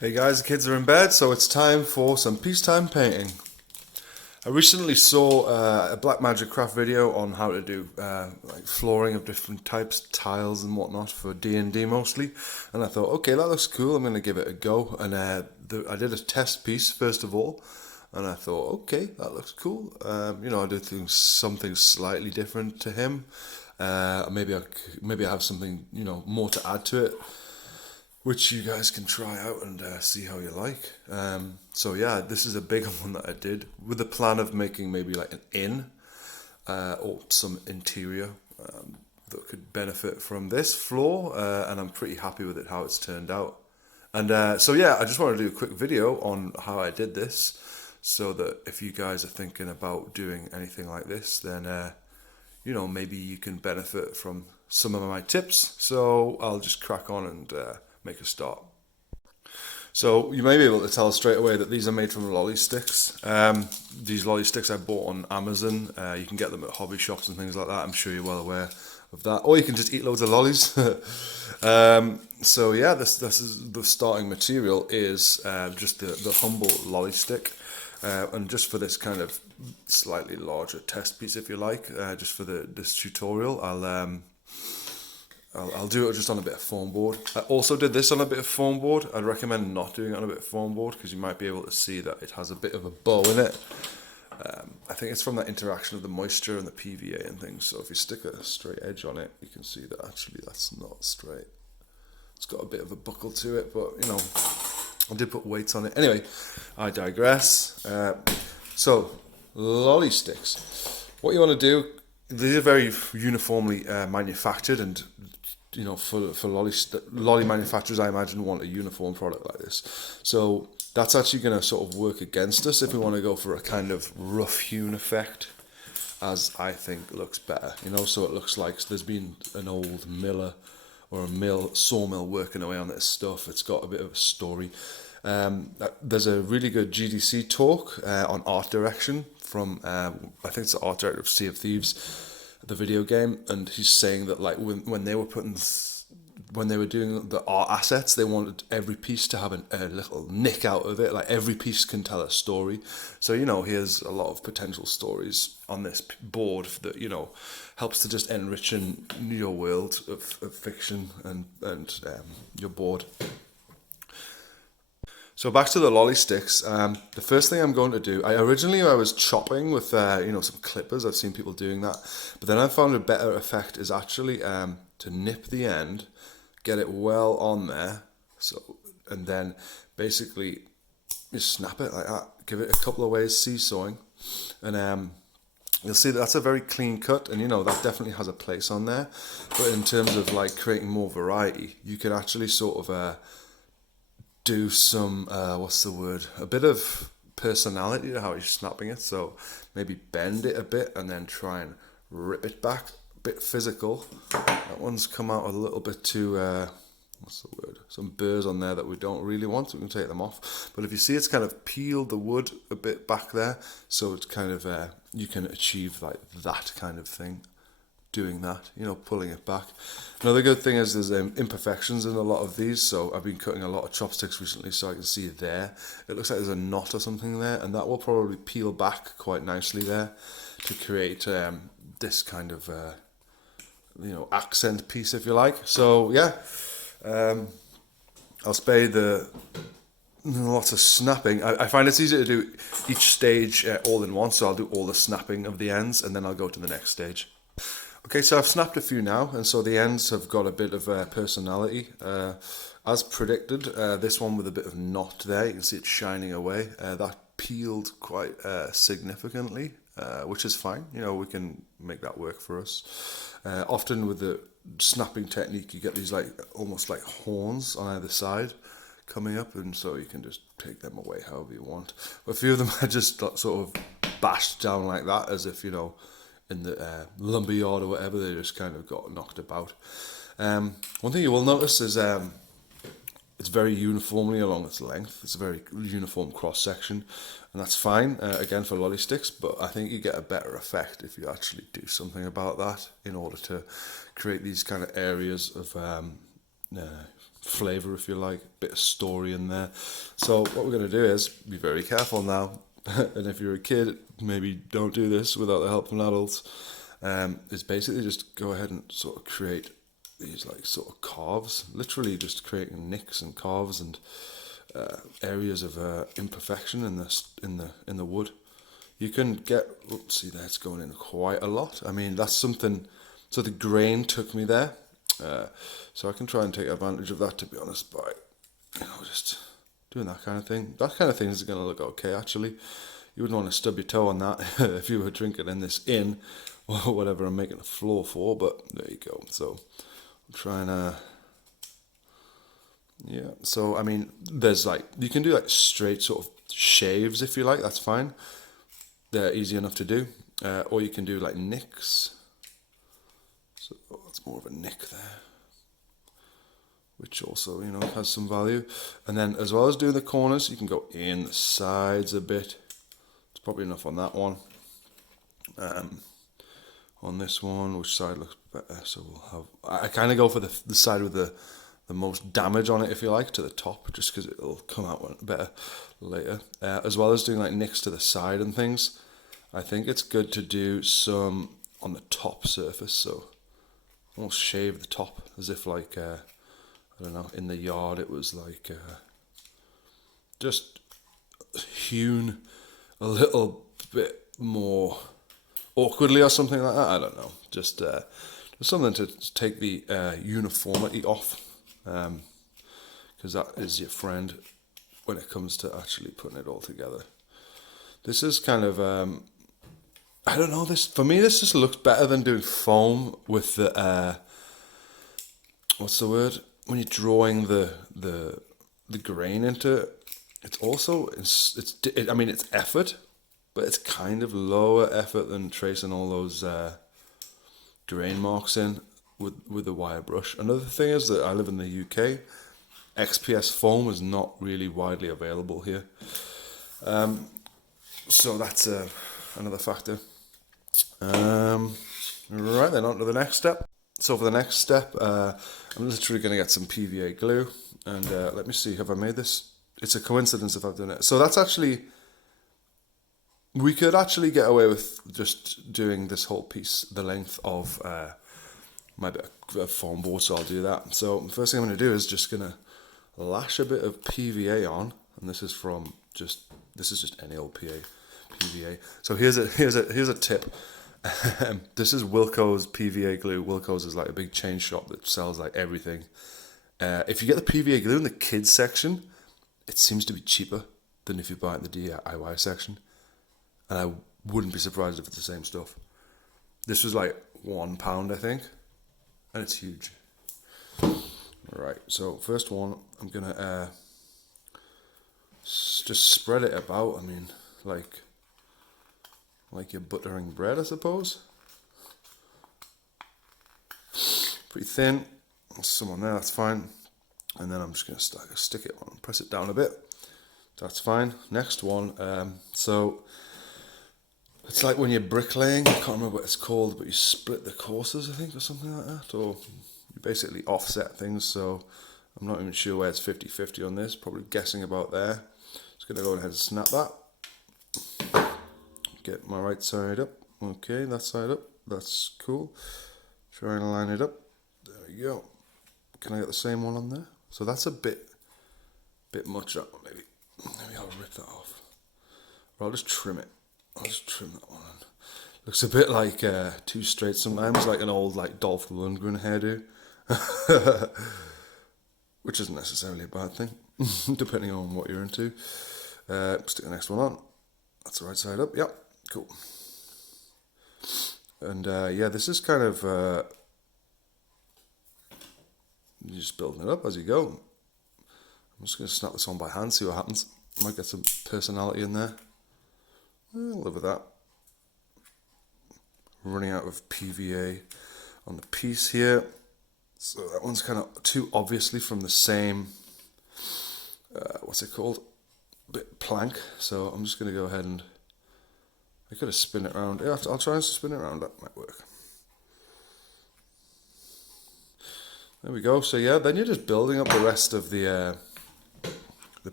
Hey guys, the kids are in bed, so it's time for some peacetime painting. I recently saw a Black Magic Craft video on how to do like flooring of different types, tiles and whatnot for D&D mostly, and I thought, okay, that looks cool. I'm going to give it a go. And I did a test piece first of all, and I thought, okay, that looks cool. I do things something slightly different to him. Maybe I have something more to add to it, which you guys can try out and see how you like. So yeah, this is a big one that I did with the plan of making maybe like an inn or some interior that could benefit from this floor, and I'm pretty happy with it, how it's turned out. And so yeah, I just wanted to do a quick video on how I did this, so that if you guys are thinking about doing anything like this, then maybe you can benefit from some of my tips. So I'll just crack on and make a start. So you may be able to tell straight away that these are made from lolly sticks. These lolly sticks I bought on Amazon. You can get them at hobby shops and things like that. I'm sure you're well aware of that. Or you can just eat loads of lollies. So yeah, this is the starting material is just the humble lolly stick. And just for this kind of slightly larger test piece, if you like, just for this tutorial, I'll do it just on a bit of foam board. I also did this on a bit of foam board. I'd recommend not doing it on a bit of foam board because you might be able to see that it has a bit of a bow in it. I think it's from that interaction of the moisture and the PVA and things. So if you stick a straight edge on it, you can see that actually that's not straight. It's got a bit of a buckle to it, but I did put weights on it. Anyway, I digress. So lolly sticks. What you want to do, these are very uniformly manufactured, and for lolly manufacturers, I imagine, want a uniform product like this. So that's actually going to sort of work against us if we want to go for a kind of rough hewn effect, as I think looks better. So it looks like there's been an old miller or a sawmill working away on this stuff. It's got a bit of a story. There's a really good GDC talk on art direction from I think it's the art director of Sea of Thieves, the video game, and he's saying that like when they were doing the art assets, they wanted every piece to have a little nick out of it. Like every piece can tell a story. So here's a lot of potential stories on this board that helps to just enrich your world of fiction and your board. So back to the lolly sticks. The first thing I'm going to do, I was chopping with some clippers. I've seen people doing that, but then I found a better effect is actually to nip the end, get it well on there, and then basically just snap it like that. Give it a couple of ways seesawing, and you'll see that's a very clean cut, and that definitely has a place on there. But in terms of like creating more variety, you can actually sort of do some a bit of personality to how you're snapping it. So maybe bend it a bit and then try and rip it back, a bit physical. That one's come out a little bit too some burrs on there that we don't really want, so we can take them off. But if you see, it's kind of peeled the wood a bit back there, so it's kind of you can achieve like that kind of thing doing that, pulling it back. Another good thing is there's imperfections in a lot of these, so I've been cutting a lot of chopsticks recently, so I can see there. It looks like there's a knot or something there, and that will probably peel back quite nicely there to create this kind of accent piece, if you like. So yeah, I'll spare the lots of snapping. I find it's easier to do each stage all in one, so I'll do all the snapping of the ends, and then I'll go to the next stage. Okay, so I've snapped a few now, and so the ends have got a bit of personality. As predicted, this one with a bit of knot there, you can see it shining away. That peeled quite significantly, which is fine. We can make that work for us. Often with the snapping technique, you get these like almost like horns on either side coming up, and so you can just take them away however you want. A few of them are just sort of bashed down like that, as if in the lumberyard or whatever, they just kind of got knocked about. One thing you will notice is it's very uniformly along its length. It's a very uniform cross section, and that's fine again for lolly sticks, but I think you get a better effect if you actually do something about that in order to create these kind of areas of flavour, if you like, bit of story in there. So what we're going to do is be very careful now, and if you're a kid, maybe don't do this without the help from adults. Is basically just go ahead and sort of create these like sort of carves, literally just creating nicks and carves and areas of imperfection in the wood. You can get, oops, see there, it's going in quite a lot. I mean, that's something. So the grain took me there, so I can try and take advantage of that, to be honest, by just doing that kind of thing. That kind of thing is going to look okay, actually. You wouldn't want to stub your toe on that if you were drinking in this inn or whatever I'm making a floor for, but there you go. So I'm trying to, yeah. So I mean, there's like, you can do like straight sort of shaves if you like. That's fine. They're easy enough to do, or you can do like nicks. So it's more of a nick there, which also has some value. And then as well as doing the corners, you can go in the sides a bit. It's probably enough on that one. On this one, which side looks better? So we'll have. I kind of go for the side with the most damage on it, if you like, to the top, just because it'll come out better later. As well as doing like nicks to the side and things, I think it's good to do some on the top surface. So almost shave the top as if like I don't know, in the yard it was like just hewn a little bit more awkwardly or something like that. I don't know, just something to take the uniformity off, because that is your friend when it comes to actually putting it all together. This is kind of I don't know, this for me this just looks better than doing foam with the what's the word, when you're drawing the grain into it. It's also I mean, it's effort, but it's kind of lower effort than tracing all those grain marks in with the wire brush. Another thing is that I live in the UK. XPS foam is not really widely available here, so that's another factor. Right then, on to the next step. So for the next step, I'm literally going to get some PVA glue, and let me see, have I made this? It's a coincidence if I've done it. So that's actually, we could actually get away with just doing this whole piece the length of my bit of foam board, so I'll do that. So the first thing I'm going to do is just going to lash a bit of PVA on, and this is just any old PVA. So here's a tip. This is Wilko's PVA glue. Wilko's is like a big chain shop that sells like everything. If you get the PVA glue in the kids section, it seems to be cheaper than if you buy it in the DIY section, and I wouldn't be surprised if it's the same stuff. This was like £1, I think, and it's huge. Right, so first one, I'm gonna just spread it about. I mean, like you're buttering bread, I suppose. Pretty thin. Some on there, that's fine. And then I'm just gonna stick it on, press it down a bit. That's fine. Next one. So it's like when you're bricklaying. I can't remember what it's called, but you split the courses, I think, or something like that, or you basically offset things. So I'm not even sure where it's 50-50 on this. Probably guessing about there. Just gonna go ahead and snap that. Get my right side up. Okay, that side up. That's cool. Try and line it up. There we go. Can I get the same one on there? So that's a bit much up. Maybe I'll rip that off. Or I'll just trim it. I'll just trim that one. Looks a bit like too straight sometimes, like an old like Dolph Lundgren hairdo. Which isn't necessarily a bad thing, depending on what you're into. Stick the next one on. That's the right side up. Yep, cool. And yeah, this is kind of you're just building it up as you go. I'm just going to snap this on by hand, see what happens. Might get some personality in there. I'll live with that. Running out of PVA on the piece here. So that one's kind of too obviously from the same, what's it called? Plank. So I'm just going to go ahead and, I could have spin it around. Yeah, I'll try and spin it around, that might work. There we go. So yeah, then you're just building up the rest of the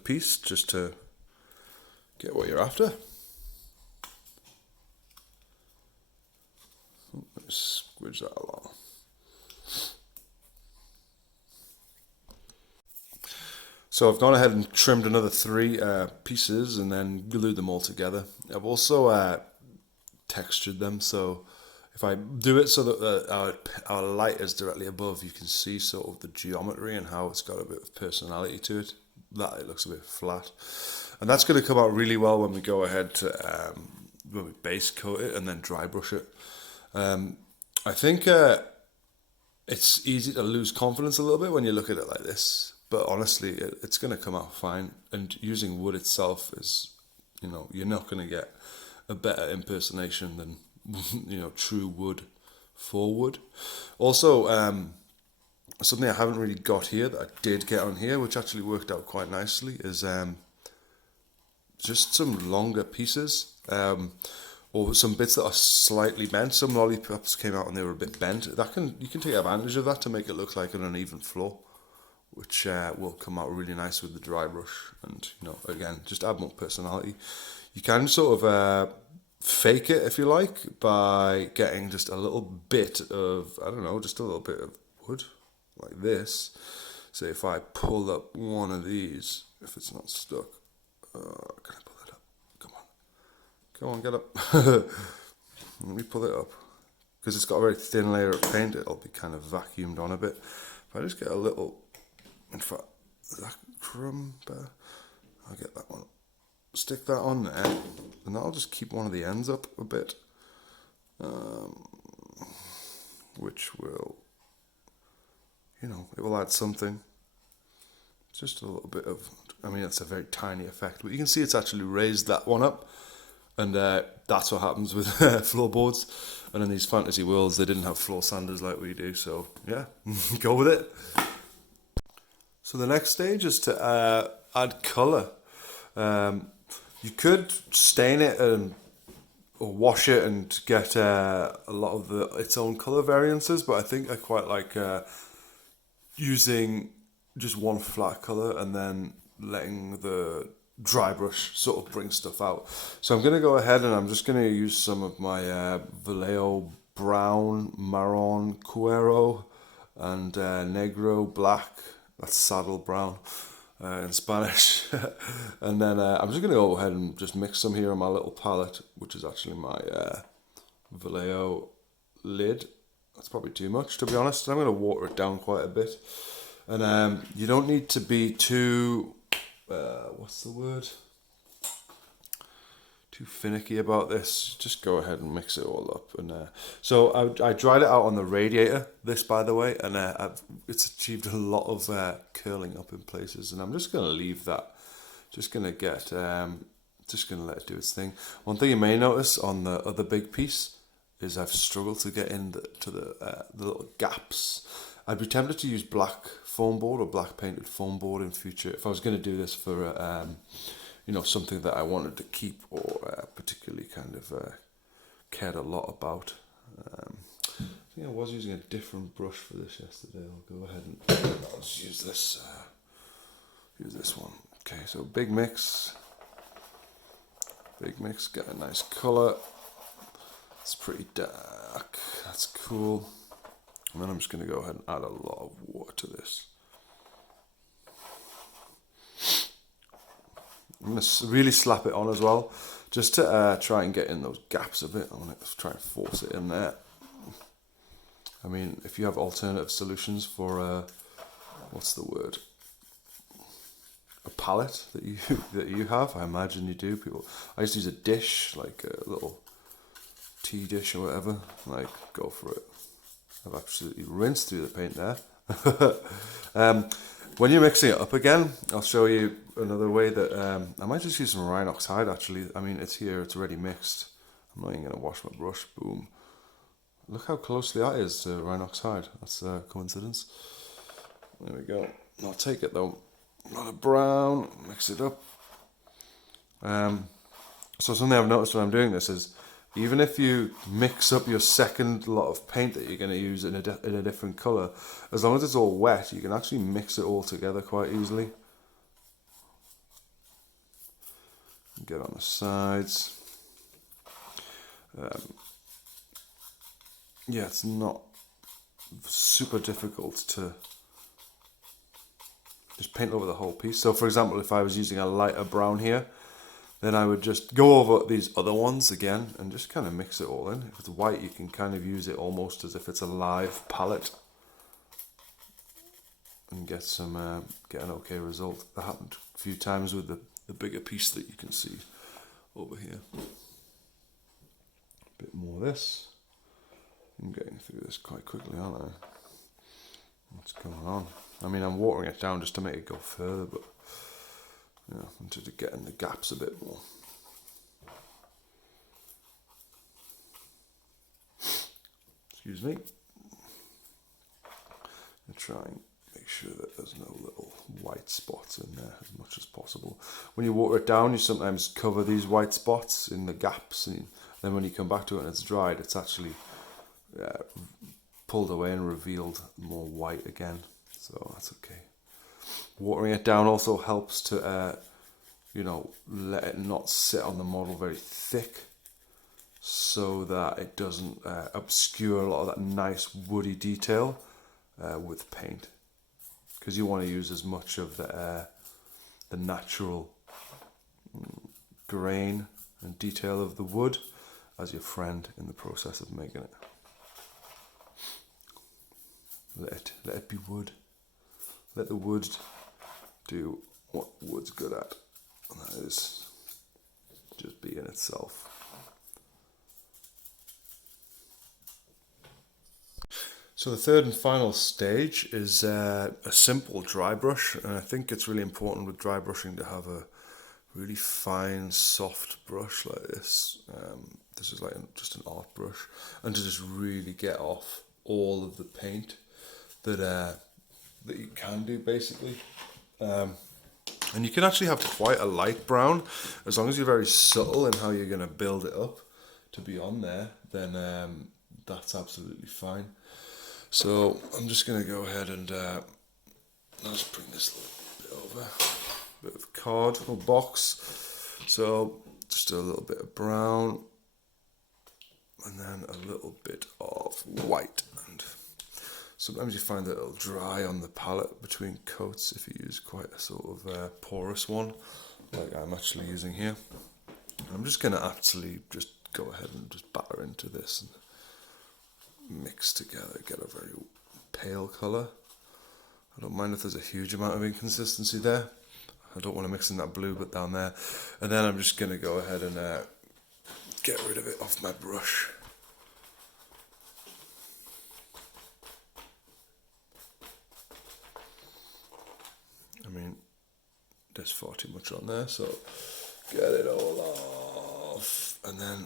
piece just to get what you're after. Let's squidge that along. So I've gone ahead and trimmed another 3 pieces and then glued them all together. I've also textured them, so if I do it so that our light is directly above, you can see sort of the geometry and how it's got a bit of personality to it. That it looks a bit flat, and that's going to come out really well when we go ahead to when we base coat it and then dry brush it. I think it's easy to lose confidence a little bit when you look at it like this, but honestly, it's going to come out fine. And using wood itself is, you're not going to get a better impersonation than true wood for wood. Also, something I haven't really got here that I did get on here, which actually worked out quite nicely, is just some longer pieces, or some bits that are slightly bent. Some lollipops came out and they were a bit bent. You can take advantage of that to make it look like an uneven floor, which will come out really nice with the dry brush. And again, just add more personality. You can sort of fake it if you like by getting just a little bit of, I don't know, just a little bit of wood like this. So if I pull up one of these, if it's not stuck, can I pull it up? Come on, get up. Let me pull it up, because it's got a very thin layer of paint. It'll be kind of vacuumed on a bit. If I just get a little, in fact, that crumb there, I'll get that one. Stick that on there, and that'll just keep one of the ends up a bit, which will, it will add something. Just a little bit of, it's a very tiny effect, but you can see it's actually raised that one up, and that's what happens with floorboards. And in these fantasy worlds, they didn't have floor sanders like we do, so yeah, go with it. So the next stage is to add colour. You could stain it or wash it and get a lot of its own colour variances, but I think I quite like using just one flat colour and then letting the dry brush sort of bring stuff out. So I'm going to go ahead and I'm just going to use some of my Vallejo brown, marron, cuero, and negro black. That's saddle brown in Spanish. And then I'm just going to go ahead and just mix some here on my little palette, which is actually my Vallejo lid. That's probably too much, to be honest. I'm going to water it down quite a bit. And you don't need to be too, what's the word? Too finicky about this. Just go ahead and mix it all up. And so I dried it out on the radiator, this by the way, and it's achieved a lot of curling up in places. And I'm just going to leave that. Just going to just going to let it do its thing. One thing you may notice on the other big piece is I've struggled to get into the little gaps. I'd be tempted to use black foam board or black painted foam board in future if I was going to do this for something that I wanted to keep or particularly kind of cared a lot about. I think I was using a different brush for this yesterday. I'll go ahead and I'll just use this one. Okay, so big mix, get a nice colour. It's pretty dark, that's cool. And then I'm just going to go ahead and add a lot of water to this. I'm going to really slap it on as well, just to try and get in those gaps a bit. I'm going to try and force it in there. I mean, if you have alternative solutions for, what's the word? A palette that you have, I imagine you do. I used to use a dish, like a little tea dish or whatever. Like, go for it. I've absolutely rinsed through the paint there. When you're mixing it up again, I'll show you another way that I might just use some Rhinox hide actually. I mean, it's here, it's already mixed. I'm not even going to wash my brush. Boom. Look how closely that is to Rhinox hide. That's a coincidence. There we go. I'll take it though. A lot of brown, mix it up. So something I've noticed when I'm doing this is even if you mix up your second lot of paint that you're going to use in a different colour, as long as it's all wet, you can actually mix it all together quite easily. Get on the sides. Yeah, it's not super difficult to just paint over the whole piece. So for example, if I was using a lighter brown here, then I would just go over these other ones again and just kind of mix it all in. If it's white, you can kind of use it almost as if it's a live palette and get an okay result. That happened a few times with the bigger piece that you can see over here. A bit more of this. I'm getting through this quite quickly, aren't I? What's going on? I mean, I'm watering it down just to make it go further, but yeah, I wanted to get in the gaps a bit more. Excuse me. And try and make sure that there's no little white spots in there as much as possible. When you water it down, you sometimes cover these white spots in the gaps, and then when you come back to it and it's dried, it's actually pulled away and revealed more white again, so that's okay. Watering it down also helps to let it not sit on the model very thick, so that it doesn't obscure a lot of that nice woody detail with paint, because you want to use as much of the natural grain and detail of the wood as your friend in the process of making it. Let it be wood. Let the wood do what wood's good at, and that is just being itself. So the third and final stage is a simple dry brush, and I think it's really important with dry brushing to have a really fine, soft brush like this. This is like just an art brush, and to just really get off all of the paint that you can do, basically. And you can actually have quite a light brown, as long as you're very subtle in how you're going to build it up to be on there, then that's absolutely fine. So I'm just going to go ahead and let's bring this a little bit over. Bit of card or box. So just a little bit of brown, and then a little bit of white. And sometimes you find that it'll dry on the palette between coats if you use quite a sort of porous one, like I'm actually using here. I'm just going to actually just go ahead and just batter into this and mix together, get a very pale colour. I don't mind if there's a huge amount of inconsistency there. I don't want to mix in that blue bit down there. And then I'm just going to go ahead and get rid of it off my brush. I mean, there's far too much on there, so get it all off. And then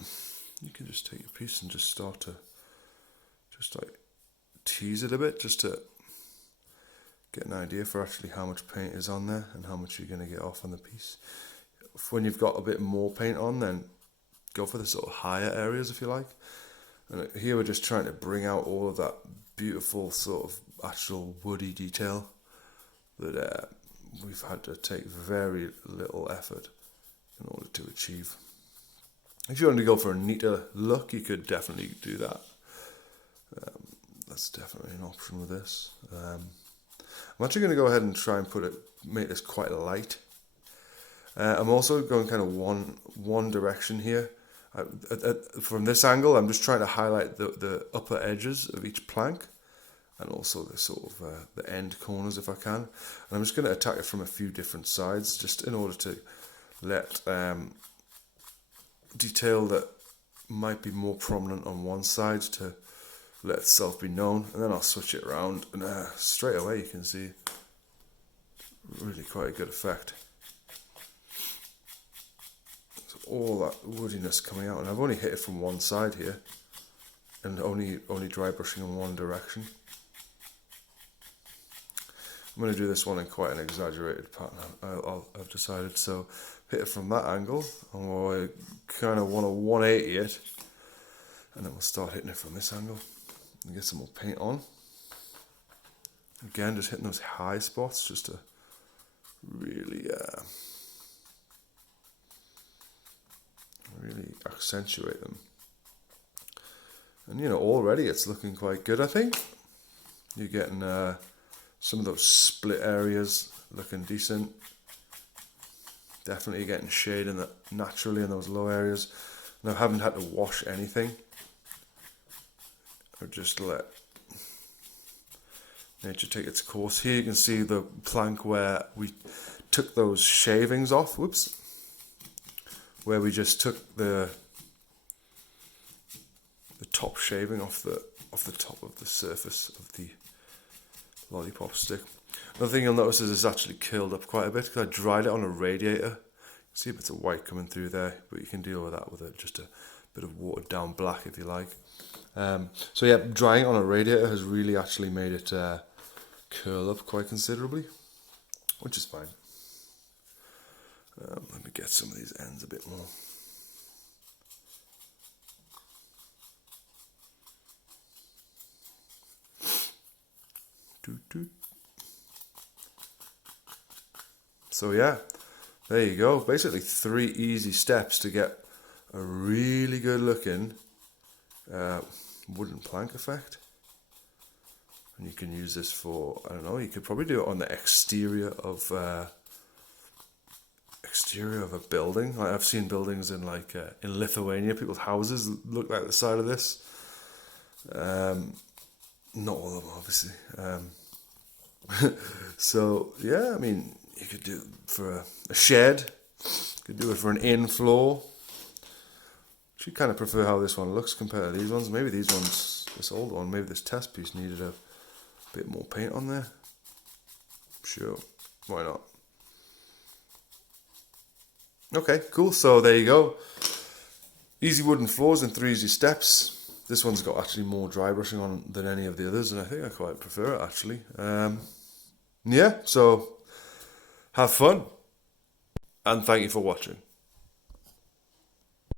you can just take your piece and just start to just like tease it a bit, just to get an idea for actually how much paint is on there and how much you're going to get off on the piece. When you've got a bit more paint on, then go for the sort of higher areas if you like. And here we're just trying to bring out all of that beautiful sort of actual woody detail that we've had to take very little effort in order to achieve. If you want to go for a neater look, you could definitely do that. That's definitely an option with this. I'm actually going to go ahead and try and make this quite light. I'm also going kind of one direction here. From this angle, I'm just trying to highlight the upper edges of each plank, and also the sort of the end corners if I can. And I'm just going to attack it from a few different sides, just in order to let detail that might be more prominent on one side to let itself be known, and then I'll switch it around, and straight away you can see really quite a good effect. So all that woodiness coming out, and I've only hit it from one side here, and only dry brushing in one direction. I'm going to do this one in quite an exaggerated pattern, I've decided. So hit it from that angle, and I kind of want to 180 it And then we'll start hitting it from this angle and get some more paint on. Again, just hitting those high spots just to really, really accentuate them. And you know, already it's looking quite good, I think. You're getting some of those split areas looking decent. Definitely getting shade in naturally in those low areas. And I haven't had to wash anything. Or just let nature take its course. Here you can see the plank where we took those shavings off. Whoops. Where we just took the top shaving off the top of the surface of the lollipop stick. Another thing you'll notice is it's actually curled up quite a bit because I dried it on a radiator. You see bits of white coming through there, but you can deal with that with just a bit of watered down black if you like. So yeah, drying it on a radiator has really actually made it curl up quite considerably, which is fine. Let me get some of these ends a bit more. So yeah, there you go. Basically 3 easy steps to get a really good looking wooden plank effect. And you can use this for, I don't know, you could probably do it on the exterior of a building. I've seen buildings in in Lithuania, people's houses look like the side of this. Not all of them, obviously. So yeah, I mean, you could do it for a shed. You could do it for an in floor. I kind of prefer how this one looks compared to these ones. Maybe these ones, this old one, maybe this test piece needed a bit more paint on there. Sure, why not? Okay, cool. So there you go. Easy wooden floors in 3 easy steps. This one's got actually more dry brushing on than any of the others, and I think I quite prefer it actually. Yeah, so have fun, and thank you for watching.